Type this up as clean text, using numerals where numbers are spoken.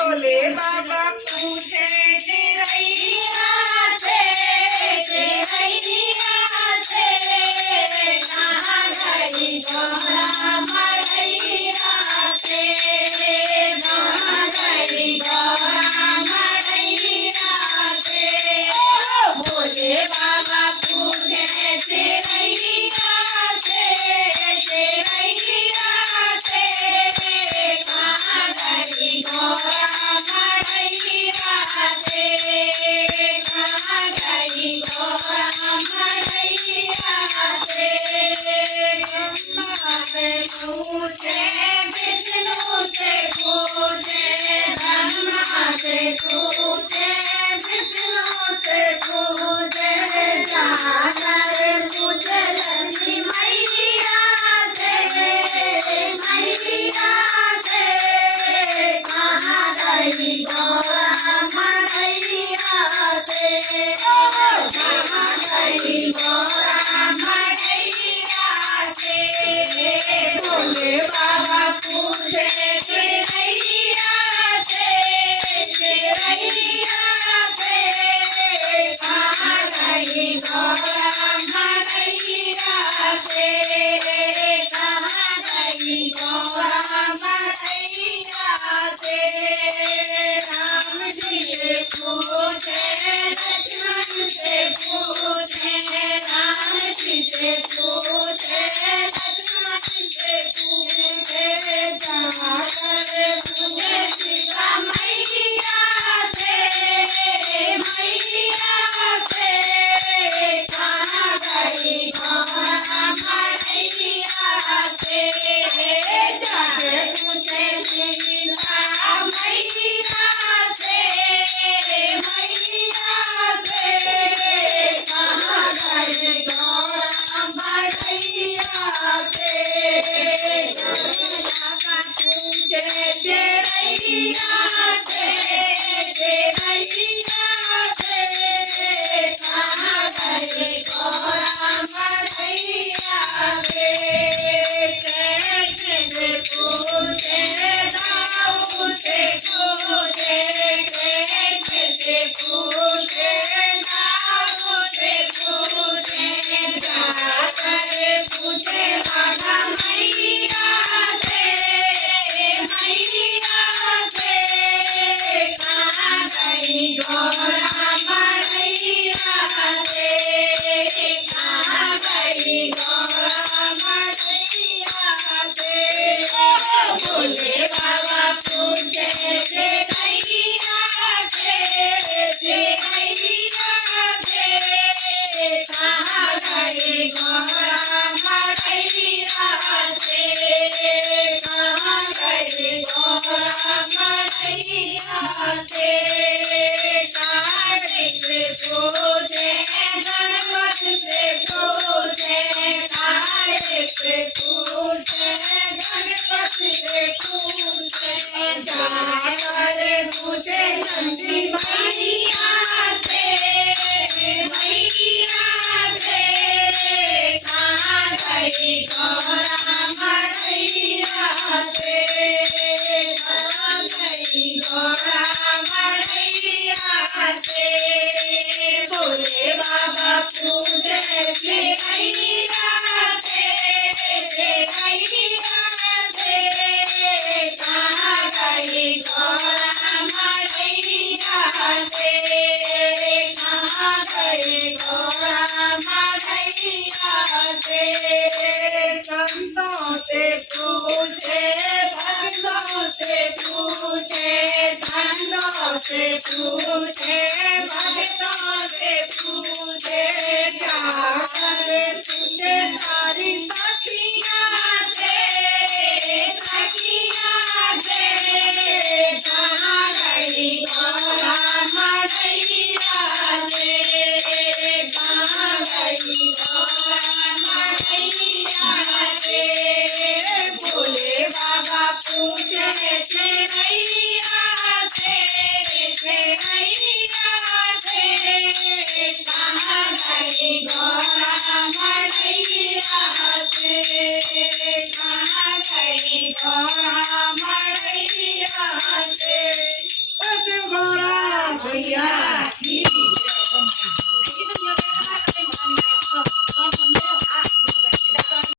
भोले बाबा पूछे चिरैया से कहाँ गई गौरा मड़ैया से, कहाँ गई गौरा मड़ैया से। भोले बाबा पूछे चिरैया से कहाँ गई गौरा मड़ैया से, कहाँ गई गौरा मड़ैया से। ब्रह्मा से पूछे विष्णु से पूछे, ब्रह्मा से पूछे विष्णु से पूछे, जाकर पूछे लक्ष्मी मैया से, मैया से कहाँ गई गौरा मड़ैया से, कहाँ गई गौरा मड़ैया से। भोले बाबा पूछे चिरैया से कहाँ गई गौरा मड़ैया से, कहाँ गई गौरा मड़ैया से। राम जी से पूछे लक्ष्मण से पूछे, राम जी से पूछे लक्ष्मण से पूछे, जाकर पूछे सीता मैया से, मैया से कहाँ गई गौरा मड़ैया से। जाके पूछे सीता मैया से, मैया से कहाँ गई गौरा मड़ैया से। बाबा पूछे चिरैया से कहाँ गई गौरा मड़ैया से। कैसे पूछे दाऊ से पूछे, कैसे पूछे दाऊ से पूछे, जाकर पूछे राधा मैया से, मैया से कहाँ गई गौरा मड़ैया से, कहाँ गई गौरा मड़ैया से। भोले बाबा पूछे चिरैया से कहाँ गई गौरा मड़ैया से, कहाँ गई गौरा मड़ैया से। कार्तिक से पूछे गणपत से पूछे, कार्तिक से पूछे गणपत से पूछे,